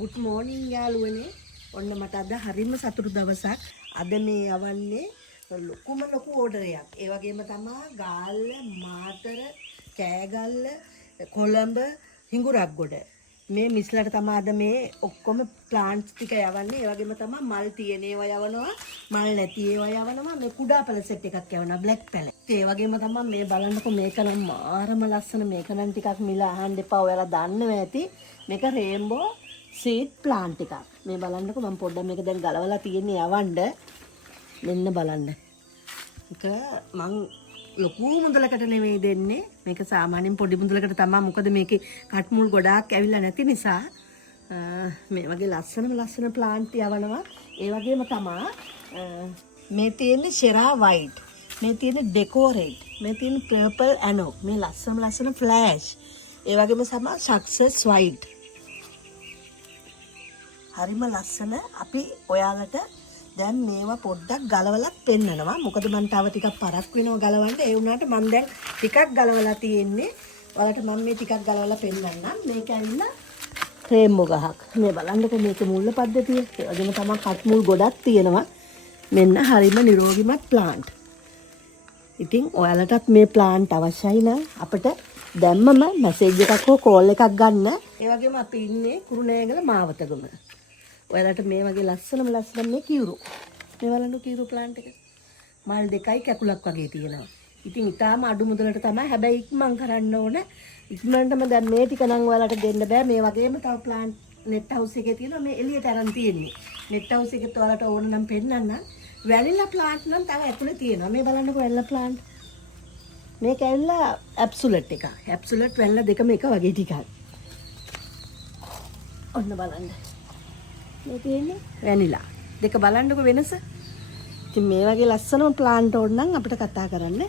good morning යාළුවනේ. ඔන්න මට අද හරිම සතුටු දවසක්. අද මේ යවන්නේ ලොකුම ලොකු ඕඩර් එකක්. ඒ වගේම තමයි ගාල්ල, මාතර, කෑගල්ල, කොළඹ, හිඟුරක්ගොඩ. මේ මිස්ලට තමයි අද මේ ඔක්කොම ප්ලාන්ට්ස් ටික යවන්නේ. ඒ වගේම තමයි මල් තියෙන ඒවා යවනවා, මල් නැති ඒවා යවනවා. මේ කුඩා පැල සෙට් එකක් යවනවා, බ්ලැක් පැල. ඒ වගේම තමයි මේ බලන්නකො මේක නම් මාරම ලස්සන. මේක නම් ටිකක් මිල අහන්න එපා. ඔයාලා දන්නවා ඇති. මේක රේන්බෝ සීඩ් ප්ලාන්ට් එකක්. මේ බලන්නකො මම පොඩ්ඩක් මේක දැන් ගලවලා තියෙන්නේ යවන්න. මෙන්න බලන්න. ඒක මං ලොකු මුදලකට නෙමෙයි දෙන්නේ. මේක සාමාන්‍යයෙන් පොඩි මුදලකට තමයි. මොකද මේකේ කට් මුල් ගොඩාක් ඇවිල්ලා නැති නිසා මේ වගේ ලස්සන ප්ලාන්ට් යවනවා. ඒ වගේම තමයි මේ තියෙන්නේ ෂෙරා වයිට්. මේ තියෙන්නේ ඩෙකෝරේට්. මේ තියෙන්නේ පර්පල් ඇනෝ. මේ ලස්සන ෆ්ලෑෂ්. ඒ වගේම තමයි සක්සස් වයිට්. හරිම ලස්සන. අපි ඔයාලට දැන් මේවා පොඩ්ඩක් ගලවලා පෙන්නනවා. මොකද මම තව ටිකක් පරක් වෙනවා ගලවන්න. ඒ වුණාට මම දැන් ටිකක් ගලවලා තියෙන්නේ. ඔයාලට මම මේ ටිකක් ගලවලා පෙන්නන්නම්. මේක ඇවිල්ලා රේන්බෝ ගහක්. මේ බලන්නකෝ මේකේ මුල්ල පද්ධතිය. ඒ වගේම තමයි කට් මුල් ගොඩක් තියෙනවා. මෙන්න හරිම නිරෝගිමත් ප්ලාන්ට්. ඉතින් ඔයාලටත් මේ ප්ලාන්ට් අවශ්‍යයි නම් අපිට දැම්මම මැසේජ් එකක් හෝ කෝල් එකක් ගන්න. ඒ වගේම අපි ඉන්නේ කුරුණෑගල මාවතගම. ඔයාලට මේ වගේ ලස්සන මේ කිවුරු. මේ බලන්න කිවුරු ප්ලාන්ට් එක. මල් දෙකයි කැකුලක් වගේ තියෙනවා. ඉතින් ඊටාම අඩු මුදලට තමයි. හැබැයි ඉක්මන් කරන්න ඕන. ඉක්මනටම දැන් මේ ටික නම් ඔයාලට දෙන්න බෑ. මේ වගේම තව ප්ලාන්ට් නෙට් හවුස් එකේ තියෙනවා. මේ එළියට අරන් තියෙන්නේ. නෙට් හවුස් එකේ ඔයාලට ඕන නම් පෙන්නන්න. වැනිලා ප්ලාන්ට් නම් තව ඇතුලේ තියෙනවා. මේ බලන්නකෝ වැනිලා ප්ලාන්ට්. මේක ඇවිල්ලා ඇබ්සොලට් එක. ඇබ්සොලට් වැනිලා දෙකම එක වගේ ටිකක්. ඔන්න බලන්න. මේ තියෙන්නේ වැනිලා. දෙක බලන්නකෝ වෙනස. ඉතින් මේ වගේ ලස්සනම ප්ලාන්ට් ඕන නම් අපිට කතා කරන්න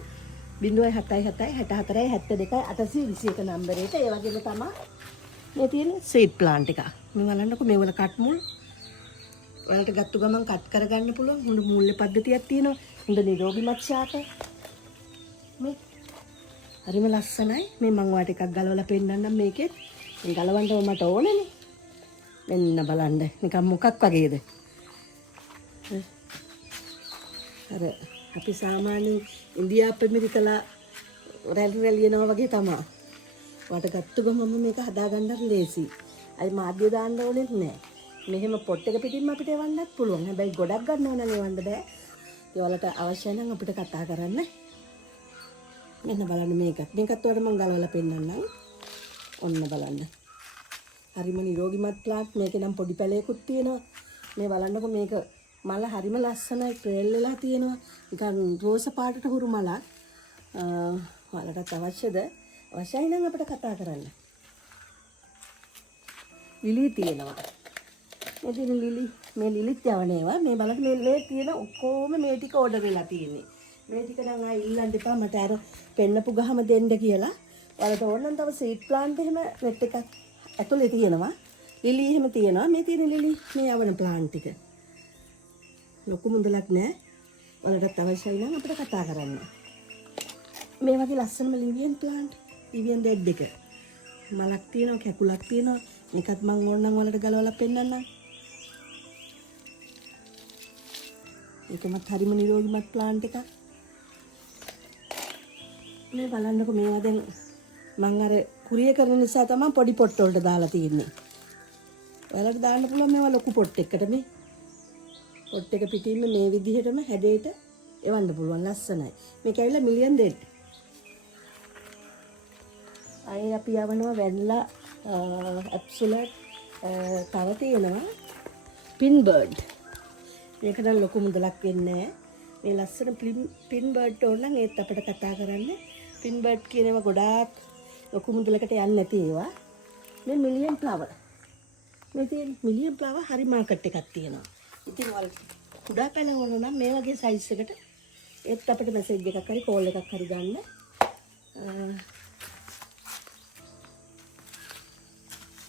077 64 72 821 නම්බරේට. ඒ වගේම තමයි මේ තියෙන සීඩ් ප්ලාන්ට් එක. මේ බලන්නකෝ මේ වල කට් මුල්. ඔයාලට ගත්ත ගමන් කට් කරගන්න පුළුවන්. හොඳ මූල්‍ය පද්ධතියක් තියෙනවා. හොඳ නිරෝගීමත් ශාක. මේ හරිම ලස්සනයි. මේ මම ඔයාලට එකක් ගලවලා පෙන්නන්නම් මේකෙත්. මේ ගලවන්න මට ඕනනේ. මෙන්න බලන්න නිකන් මොකක් වගේද? අර අපි සාමාන්‍ය ඉන්දියා ප්‍රමිතිකලා රැලි යනවා වගේ තමයි. වට ගත්ත ගමන් මේක හදාගන්නත් ලේසි. අයි මාධ්‍ය දාන්න ඕනෙත් නෑ. මෙහෙම පොට් එක පිටින්ම අපිට එවන්නත් පුළුවන්. හැබැයි ගොඩක් ගන්නව නම් එවන්න බෑ. ඒවලට අවශ්‍ය නම් අපිට කතා කරන්න. මෙන්න බලන්න මේකත්. මේකත් වල මම ගලවලා පෙන්නන්නම්. ඔන්න බලන්න. හරිම නිරෝගිමත් ප්ලාන්ට්. මේකේ නම් පොඩි පැලයකුත් තියෙනවා. මේ බලන්නකො මේක මල හරිම ලස්සනයි. ක්‍රේල් වෙලා තියෙනවා. නිකන් රෝස පාටට හුරු මලක්. ඔයාලටත් අවශ්‍යද? අවශ්‍යයි නම් අපිට කතා කරන්න. ලිලි තියෙනවා. මේ තියෙන ලිලි මේ ලිලිත් යවනේවා. මේ බලන්න මේ තියෙන ඔක්කොම මේ ටික ඕඩර් වෙලා තියෙන්නේ. මේ ටික නම් ආ ඉල්ලන්න එපා. මට අර පෙන්නපු ගහම දෙන්න කියලා. ඔයාලට ඕන නම් තව සීඩ් ප්ලාන්ට් එහෙම රෙට් එකක් ඇතුලේ තියෙනවා. ලිලි එහෙම තියෙනවා. මේ තියෙන ලිලි මේ යවන ප්ලාන්ට් ටික. ලොකු මුදලක් නෑ. ඔයාලටත් අවශ්‍යයි නම් අපිට කතා කරන්න. මේ වගේ ලස්සනම ලිවියන් ප්ලාන්ට්, ලිවියන් රෙඩ් එක. මලක් තියෙනවා, කැකුලක් තියෙනවා. මේකත් මම ඕන නම් ඔයාලට ගලවලා පෙන්නන්නම්. ඒකමත් හරිම නිරෝගීමත් ප්ලාන්ට් එකක්. මේ බලන්නකො මේවා දැන් මම අර කුරිය කරන නිසා තමයි පොඩි පොට් වලට දාලා තියෙන්නේ. ඔයාලට දාන්න පුළුවන් මේවා ලොකු පොට් එකකට මේ. පොට් එක පිටින්ම මේ විදිහටම හැඩයට එවන්න පුළුවන්. ලස්සනයි. මේක ඇවිල්ලා මිලියන් දෙඩ්. අය අපි යවනවා වැනිලා ඇබ්සොලට් තව තියෙනවා පින් බර්ඩ්. මේක නම් ලොකු මුදලක් වෙන්නේ නැහැ. මේ ලස්සන පින් බර්ඩ් ඕන නම් ඒත් අපිට කතා කරන්න. පින් බර්ඩ් කියන ඒවා ගොඩාක් ලොකු මුදලකට යන්නේ නැති ඒවා. මේ මිලියන් ෆ්ලවර්. මේ තියෙන මිලියන් ෆ්ලවර් හරි මාකට් එකක් තියෙනවා. ඉතින් වල කුඩා පැන ඕන නම් මේ වගේ සයිස් එකට ඒත් අපිට මැසේජ් එකක් හරි කෝල් එකක් හරි ගන්න.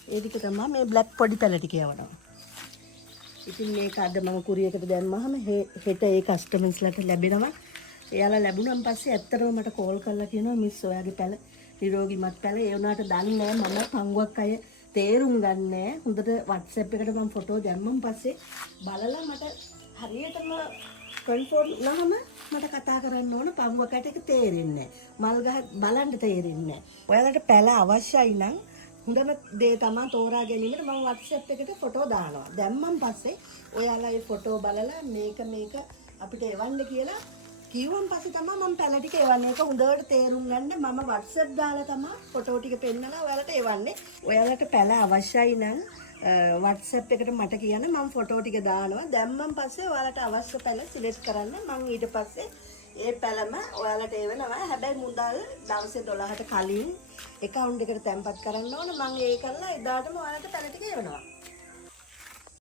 ඒ ටික තමයි මේ බ්ලැක් පොඩි පැල ටික යවනවා. ඉතින් මේක අද මම කුරියකට දැම්මහම හෙට ඒ කස්ටමර්ස්ලාට ලැබෙනවා. එයාලා ලැබුණාන් පස්සේ ඇත්තටම මට කෝල් කරලා කියනවා මිස් ඔයාගේ පැල නිරෝගීමත් පැල ඒ වුණාට දන්නේ නැහැ මම පංගුවක් අය තේරුම් ගන්න හොඳට WhatsApp එකට මම ෆොටෝ දැම්මන් පස්සේ බලලා මට හරියටම කන්ෆර්ම් නහම මට කතා කරන්න ඕන පංගුවකට එක තේරෙන්නේ මල් ගහ බලන්න තේරෙන්නේ ඔයාලට පැල අවශ්‍යයි නම් හොඳම දේ තමයි තෝරා ගැනීමට මම WhatsApp එකට ෆොටෝ දානවා දැම්මන් පස්සේ ඔයාලා ඒ ෆොටෝ බලලා මේක අපිට එවන්න කියලා කිව්වන් පස්සේ තමයි මම පැල ටික එවන්නේ. ඒක හොඳට තේරුම් ගන්න මම WhatsApp දාලා තමයි ෆොටෝ ටික පෙන්නලා ඔයාලට එවන්නේ. ඔයාලට පැල අවශ්‍යයි නම් WhatsApp එකට මට කියන්න මම ෆොටෝ ටික දානවා. දැම්මන් පස්සේ ඔයාලට අවශ්‍ය පැල සිලෙක්ට් කරන්න. මම ඊට පස්සේ ඒ පැලම ඔයාලට එවනවා. හැබැයි මුදල් දවසේ 12ට කලින් account එකට තැන්පත් කරන්න ඕන. මම ඒ කරලා එදාටම ඔයාලට පැල ටික එවනවා.